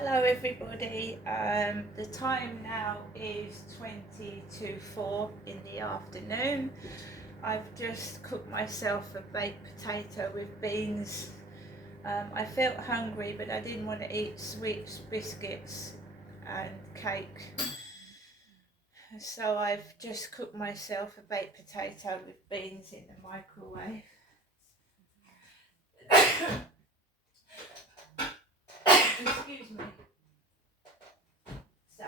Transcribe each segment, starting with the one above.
Hello everybody, the time now is 20 to 4 in the afternoon. I've just cooked myself a baked potato with beans. I felt hungry but I didn't want to eat sweets, biscuits and cake. So I've just cooked myself a baked potato with beans in the microwave. Excuse me. So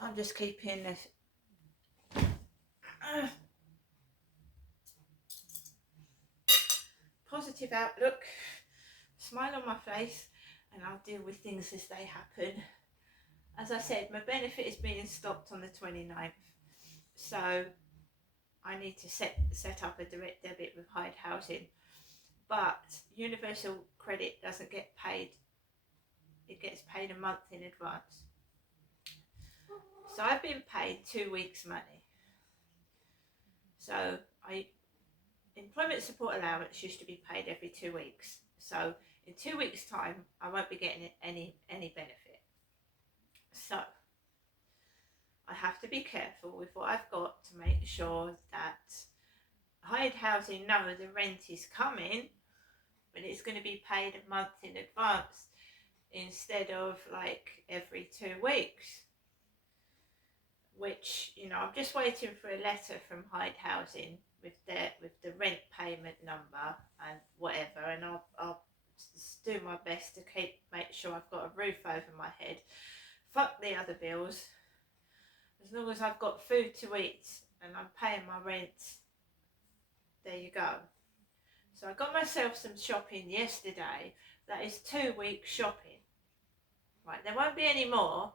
I'm just keeping this positive outlook, smile on my face, and I'll deal with things as they happen. As I said, my benefit is being stopped on the 29th, so I need to set up a direct debit with Hyde Housing, but Universal Credit doesn't get paid, it gets paid a month in advance. So I've been paid 2 weeks money. So employment support allowance used to be paid every 2 weeks. So in 2 weeks time I won't be getting any benefit. So I have to be careful with what I've got to make sure that Hyde Housing know the rent is coming, but it's going to be paid a month in advance instead of like every 2 weeks. Which, I'm just waiting for a letter from Hyde Housing with the rent payment number and whatever, and I'll do my best to make sure I've got a roof over my head. Fuck the other bills. As long as I've got food to eat and I'm paying my rent, there you go. So I got myself some shopping yesterday. That is 2 weeks shopping. Right, there won't be any more.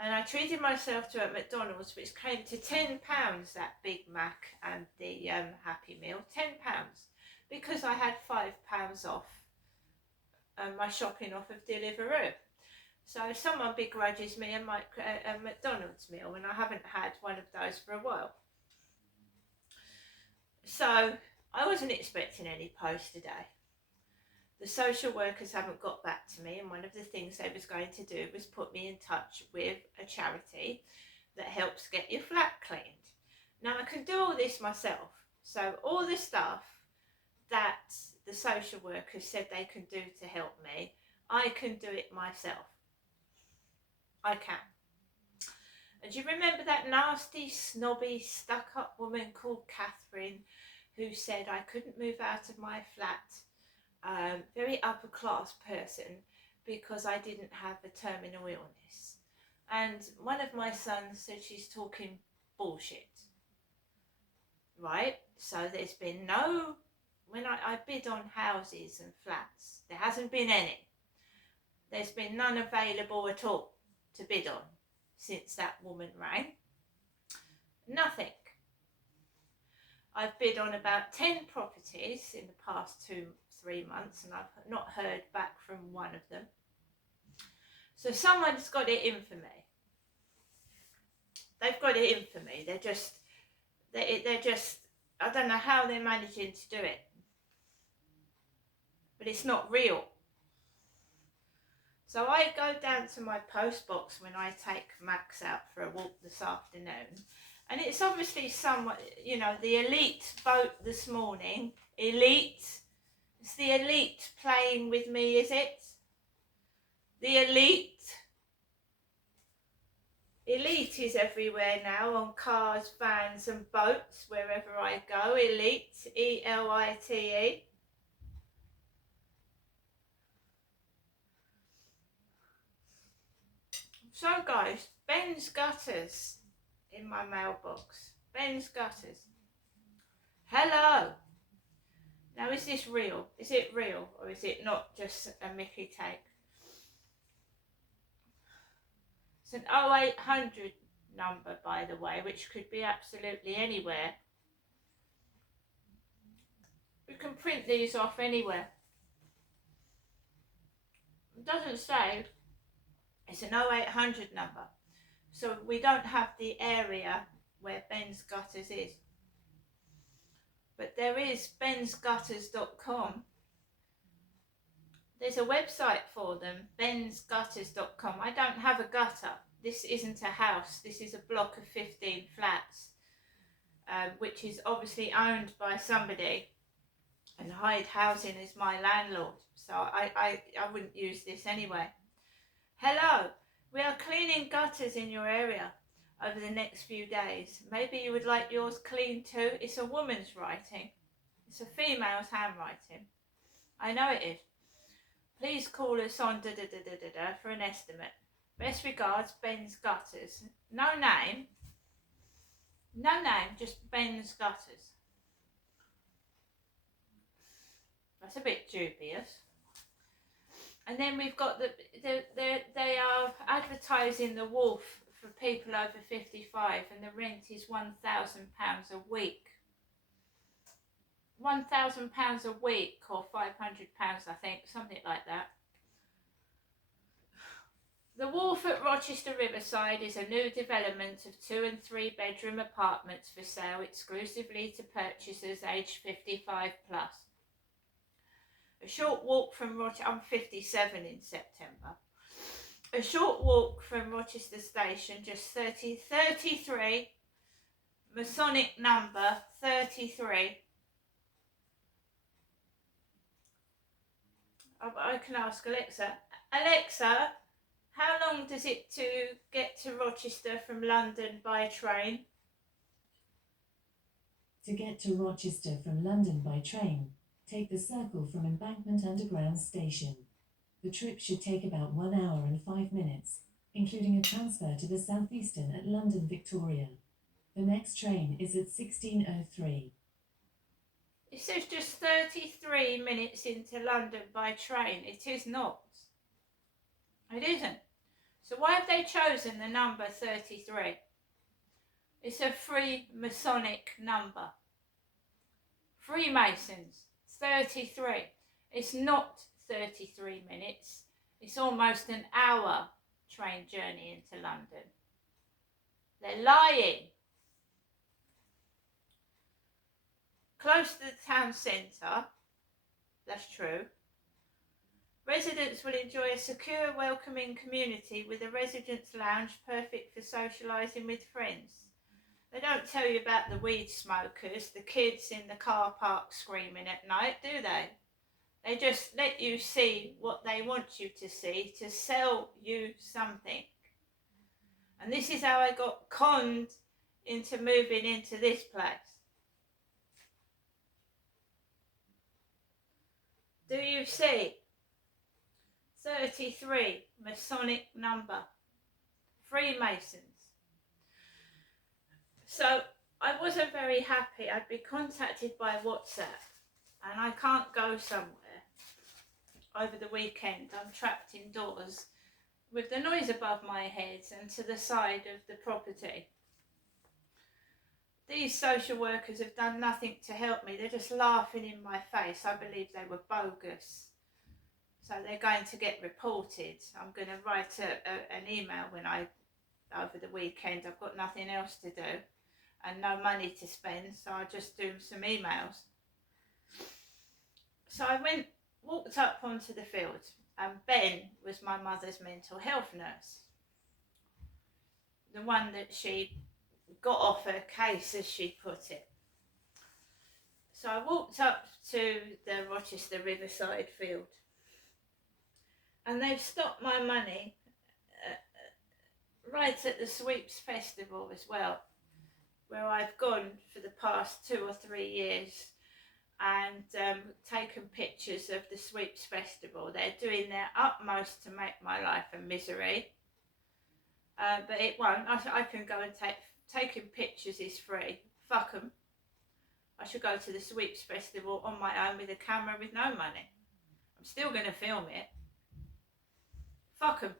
And I treated myself to at McDonald's, which came to £10, that Big Mac and the Happy Meal, £10, because I had £5 off my shopping off of Deliveroo. So someone begrudges me a McDonald's meal, and I haven't had one of those for a while. So I wasn't expecting any post today. The social workers haven't got back to me, and one of the things they was going to do was put me in touch with a charity that helps get your flat cleaned. Now I can do all this myself. So all the stuff that the social workers said they can do to help me, I can do it myself. I can. And do you remember that nasty, snobby, stuck-up woman called Catherine who said I couldn't move out of my flat, very upper class person, because I didn't have a terminal illness? And one of my sons said she's talking bullshit. Right? So there's been no, when I bid on houses and flats, there hasn't been any. There's been none available at all to bid on since that woman rang. Nothing. I've bid on about 10 properties in the past 2-3 months, and I've not heard back from one of them. So someone's got it in for me. They've got it in for me. They're just, I don't know how they're managing to do it. But it's not real. So I go down to my post box when I take Max out for a walk this afternoon, and it's obviously someone, the elite vote this morning. Elite. It's the elite playing with me, is it? The elite. Elite is everywhere now, on cars, vans and boats, wherever I go. Elite. E-L-I-T-E. So guys, Ben's Gutters in my mailbox. Ben's Gutters. Hello. Now is this real? Is it real, or is it not just a Mickey take? It's an 0800 number, by the way, which could be absolutely anywhere. We can print these off anywhere. It doesn't say. It's an 0800 number. So we don't have the area where Ben's Gutters is. but there is bensgutters.com. There's a website for them, bensgutters.com. I don't have a gutter. This isn't a house. This is a block of 15 flats, which is obviously owned by somebody, and Hyde Housing is my landlord. So I wouldn't use this anyway. Hello, we are cleaning gutters in your area over the next few days. Maybe you would like yours cleaned too. It's a woman's writing. It's a female's handwriting. I know it is. Please call us on for an estimate. Best regards, Ben's Gutters. No name, just Ben's Gutters. That's a bit dubious. And then we've got they are advertising the Wolf for people over 55, and the rent is £1,000 a week. £1,000 a week, or £500, I think, something like that. The Wolf at Rochester Riverside is a new development of 2 and 3 bedroom apartments for sale exclusively to purchasers aged 55 plus. A short walk from Rochester, I'm 57 in September. A short walk from Rochester Station, just 33, Masonic number 33. I can ask Alexa. Alexa, how long does it to get to Rochester from London by train? To get to Rochester from London by train, take the Circle from Embankment Underground Station. The trip should take about 1 hour and 5 minutes, including a transfer to the Southeastern at London Victoria. The next train is at 16:03. It says just 33 minutes into London by train. It is not. It isn't. So why have they chosen the number 33? It's a Freemasonic number. Freemasons, 33. It's not 33 minutes. It's almost an hour train journey into London. They're lying. Close to the town centre, that's true. Residents will enjoy a secure, welcoming community with a residents' lounge perfect for socialising with friends. They don't tell you about the weed smokers, the kids in the car park screaming at night, do they? They just let you see what they want you to see to sell you something. And this is how I got conned into moving into this place. Do you see? 33, Masonic number. Freemasons. So I wasn't very happy. I'd be contacted by WhatsApp and I can't go somewhere over the weekend. I'm trapped indoors with the noise above my head and to the side of the property. These social workers have done nothing to help me. They're just laughing in my face. I believe they were bogus. So they're going to get reported. I'm going to write an email over the weekend. I've got nothing else to do and no money to spend, so I'll just do some emails. So I walked up onto the field, and Ben was my mother's mental health nurse. The one that she got off her case, as she put it. So I walked up to the Rochester Riverside field, and they've stopped my money right at the Sweeps Festival as well, where I've gone for the past 2 or 3 years and taken pictures of the Sweeps Festival. They're doing their utmost to make my life a misery, but it won't. I can go and taking pictures is free. Fuck them. I should go to the Sweeps Festival on my own with a camera with no money. I'm still going to film it. Fuck them.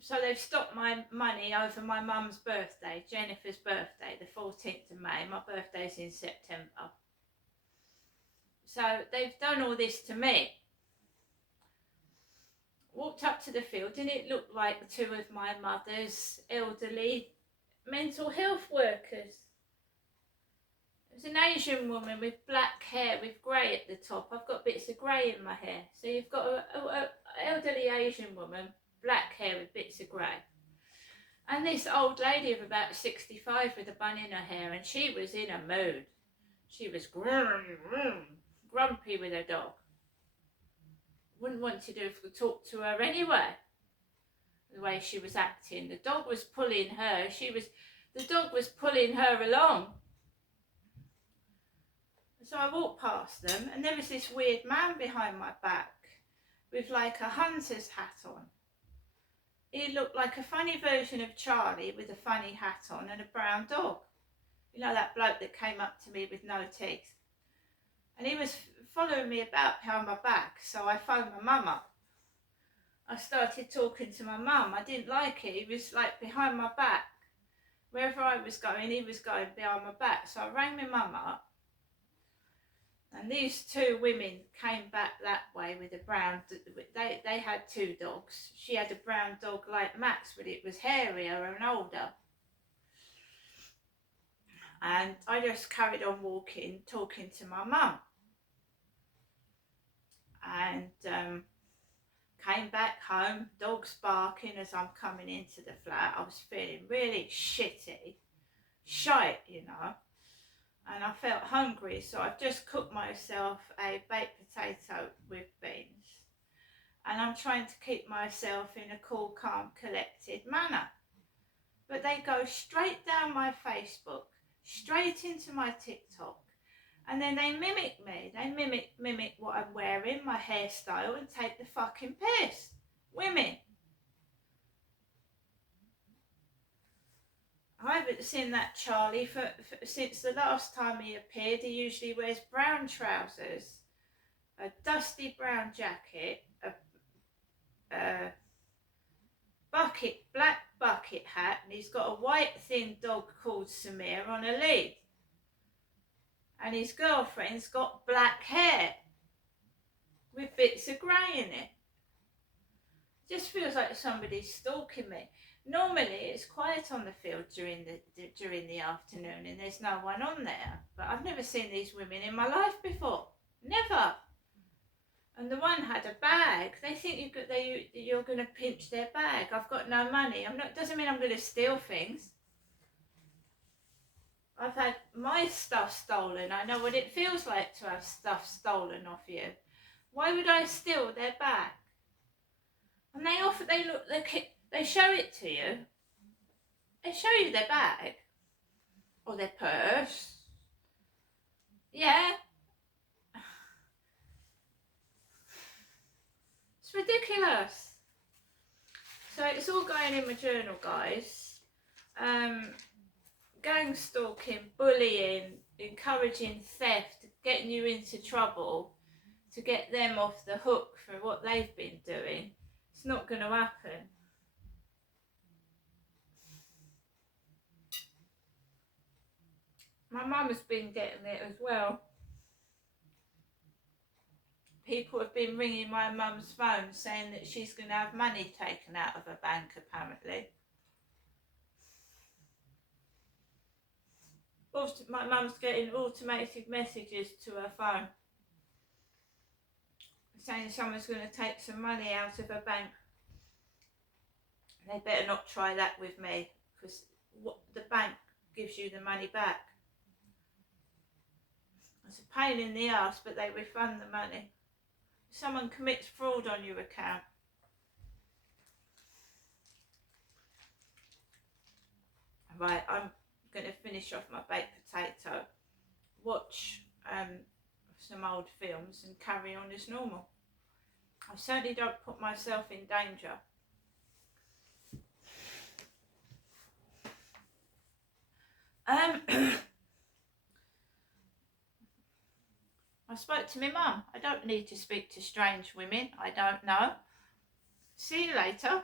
So they've stopped my money over my mum's birthday, Jennifer's birthday, the 14th of May. My birthday's in September. So they've done all this to me. Walked up to the field and it looked like 2 of my mother's elderly mental health workers. There's an Asian woman with black hair with grey at the top. I've got bits of grey in my hair. So you've got a elderly Asian woman, black hair with bits of grey. And this old lady of about 65 with a bun in her hair, and she was in a mood. She was grumpy with her dog. Wouldn't want to talk to her anyway. The way she was acting. The dog was pulling her. The dog was pulling her along. So I walked past them, and there was this weird man behind my back with like a hunter's hat on. He looked like a funny version of Charlie with a funny hat on and a brown dog. You know, that bloke that came up to me with no teeth. And he was following me about behind my back, so I phoned my mum up. I started talking to my mum. I didn't like it. He was like behind my back. Wherever I was going, he was going behind my back. So I rang my mum up. And these two women came back that way with a brown, they had two dogs. She had a brown dog like Max, but it was hairier and older. And I just carried on walking, talking to my mum. And came back home, dogs barking as I'm coming into the flat. I was feeling really shite, you know. And I felt hungry, so I've just cooked myself a baked potato with beans. And I'm trying to keep myself in a cool, calm, collected manner. But they go straight down my Facebook, straight into my TikTok, and then they mimic me. They mimic what I'm wearing, my hairstyle, and take the fucking piss. Women. I haven't seen that Charlie since the last time he appeared. He usually wears brown trousers, a dusty brown jacket, a black bucket hat, and he's got a white thin dog called Samir on a lead. And his girlfriend's got black hair with bits of grey in it. Just feels like somebody's stalking me. Normally it's quiet on the field during the afternoon and there's no one on there. But I've never seen these women in my life before. Never. And the one had a bag. They think you're going to pinch their bag. I've got no money. Doesn't mean I'm going to steal things. I've had my stuff stolen. I know what it feels like to have stuff stolen off you. Why would I steal their bag? And they show it to you. They show you their bag or their purse. Yeah. It's ridiculous. So it's all going in my journal, guys. Gang stalking, bullying, encouraging theft, getting you into trouble to get them off the hook for what they've been doing. It's not going to happen. My mum has been getting it as well. People have been ringing my mum's phone saying that she's going to have money taken out of her bank, apparently. My mum's getting automated messages to her phone saying someone's going to take some money out of her bank. They better not try that with me, because the bank gives you the money back. It's a pain in the ass, but they refund the money. If someone commits fraud on your account, right, I'm going to finish off my baked potato, watch some old films and carry on as normal. I certainly don't put myself in danger. I spoke to my mum. I don't need to speak to strange women I don't know. See you later.